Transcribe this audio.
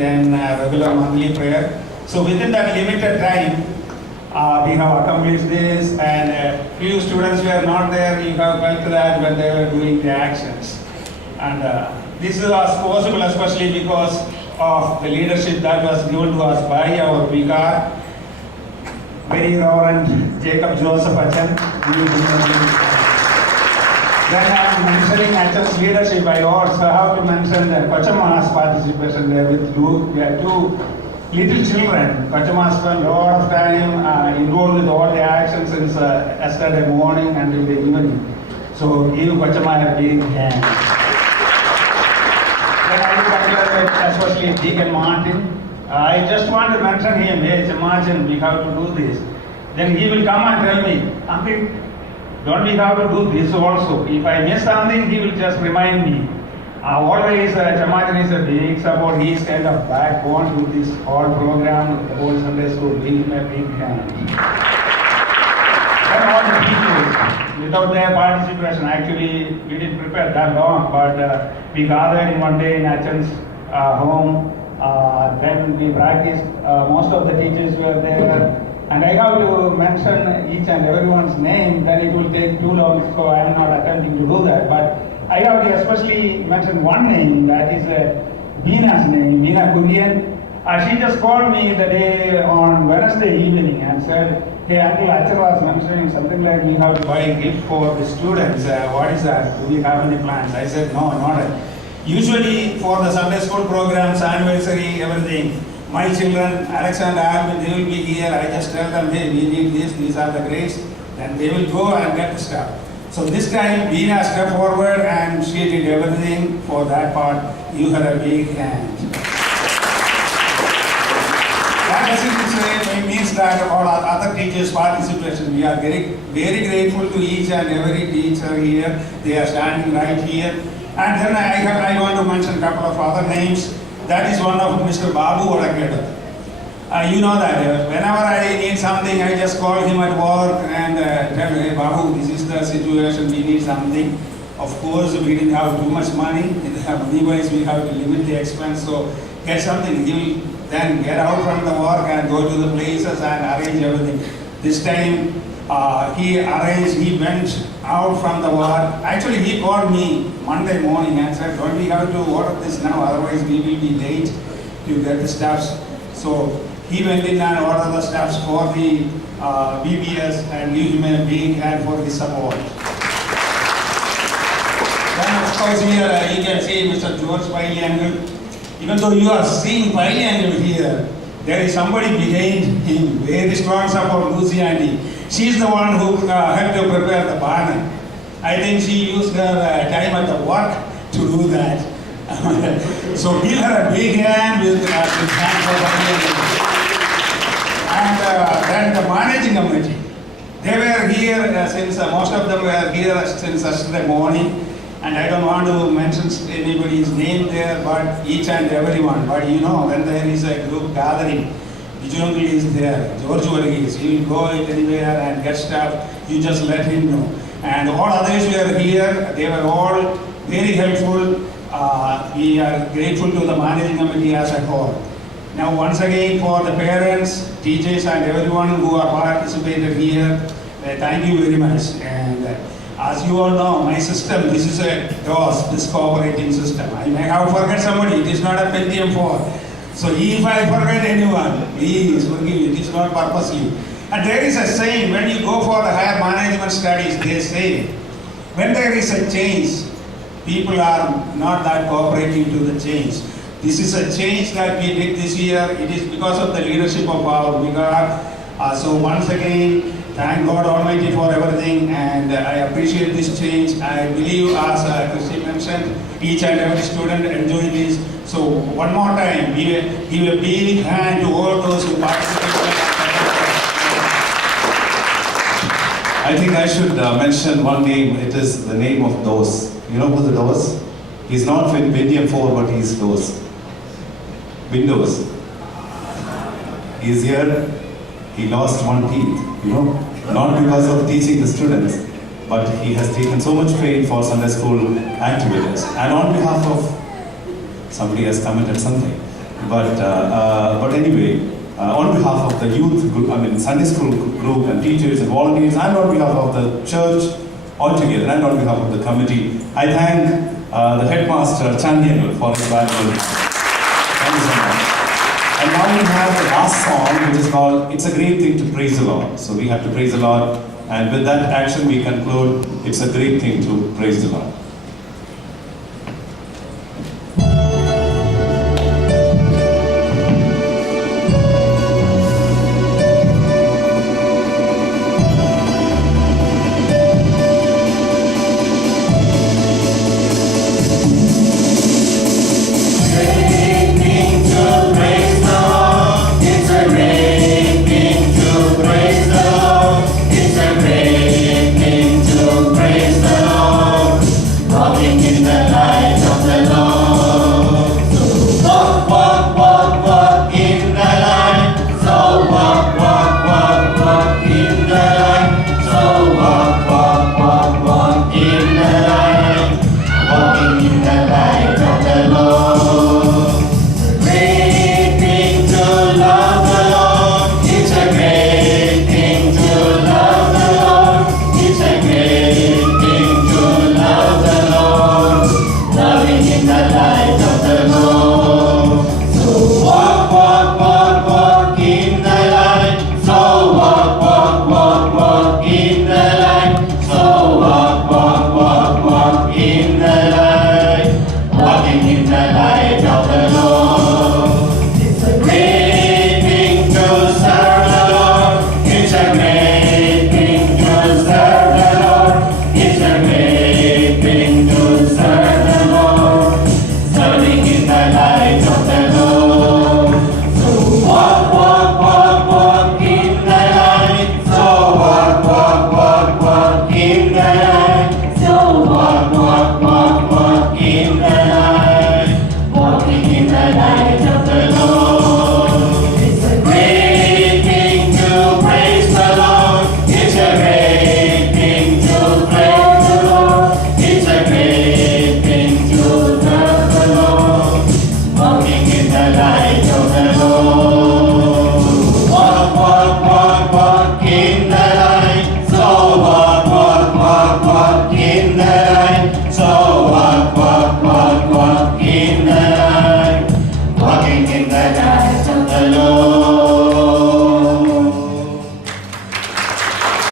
then regular monthly prayer. So within that limited time, we have accomplished this, and few students were not there. You have felt that when they were doing the actions, and this was possible especially because of the leadership that was given to us by our vicar, very Reverend Jacob Joseph Achan. Then I am mentioning Achan's leadership. I also have to mention Pachama's participation there with two. We had two little children. Pachama spent a lot of time involved with all the actions since yesterday morning until the evening. So give Pachama a big hand. Then I will congratulate especially Deacon Martin. I just want to mention him. Hey, Martin, we have to do this. Then he will come and tell me, Uncle, don't we have to do this also? If I miss something, he will just remind me. Always, Chamartin is a big support. He is kind of backbone to this whole program, the whole Sunday school. Give him a big hand. And all the teachers, without their participation, actually, we didn't prepare that long, but we gathered in one day in Achan's home. Then we practiced. Most of the teachers were there. And I have to mention each and everyone's name, then it will take too long, so I am not attempting to do that. But I have to especially mention one name, that is Beena's name, Beena Kurian. She just called me the day on Wednesday evening and said, hey, Uncle Achan was mentioning something like we have to buy a gift for the students. What is that? Do we have any plans? I said, no, not it. Usually for the Sunday school programs, anniversary, everything, my children, Alex and Alvin, they will be here. I just tell them, hey, we need this, these are the grades. Then they will go and get the stuff. So this time, Beena stepped forward and she did everything for that part. You had a big hand. That doesn't say, it means that all other teachers' participation. We are very, very grateful to each and every teacher here. They are standing right here. And then I want to mention a couple of other names. That is one of Mr. Babu Odakeda. You know that whenever I need something, I just call him at work and tell him, hey Babu, this is the situation, we need something. Of course, we didn't have too much money. Money-wise, we have to limit the expense. So get something. He will then get out from the work and go to the places and arrange everything. This time, he went out from the work. Actually, he called me Monday morning and said, don't we have to order this now, otherwise we will be late to get the stuffs. So he went in and ordered the stuffs for the BBS and give him a big hand for his support. Then of course here you can see Mr. George Pailiangal. Even though you are seeing Pailiangal here, there is somebody behind him, very strong support, Lucy Andy. She is the one who helped to prepare the banner. I think she used her time at the work to do that. So give her a big hand with thanks for Pailiangal. And then the managing committee. They were here since, most of them were here since yesterday morning. And I don't want to mention anybody's name there, but each and everyone. But you know, when there is a group gathering, Vijayungal is there, George Varghese, he will go anywhere and get stuff, you just let him know. And all others were here, they were all very helpful. We are grateful to the managing committee as a whole. Now once again for the parents, teachers and everyone who have participated here, thank you very much. And as you all know, my system, this is a DOS, this cooperating system. I may have forget somebody, it is not a Pentium 4. So if I forget anyone, please forgive me, it is not purposely. And there is a saying, when you go for the higher management studies, they say, when there is a change, people are not that cooperating to the change. This is a change that we did this year. It is because of the leadership of our vicar. So once again, thank God Almighty for everything, and I appreciate this change. I believe, as Christy mentioned, each and every student enjoyed this. So one more time, give a big hand to all those who participated. I think I should mention one name. It is the name of DOS. You know who the DOS? He's not Pentium 4, but he's DOS. Windows. He's here. He lost one teeth, you know, not because of teaching the students, but he has taken so much pain for Sunday school activities. And on behalf of somebody has committed something. But anyway, on behalf of the youth group, Sunday school group and teachers and volunteers, and on behalf of the church altogether, and on behalf of the committee, I thank the headmaster Chandiyangal for his valuable. Thank you so much. And now we have the last song, which is called "It's a Great Thing to Praise the Lord." So we have to praise the Lord, and with that action we conclude, it's a great thing to praise the Lord.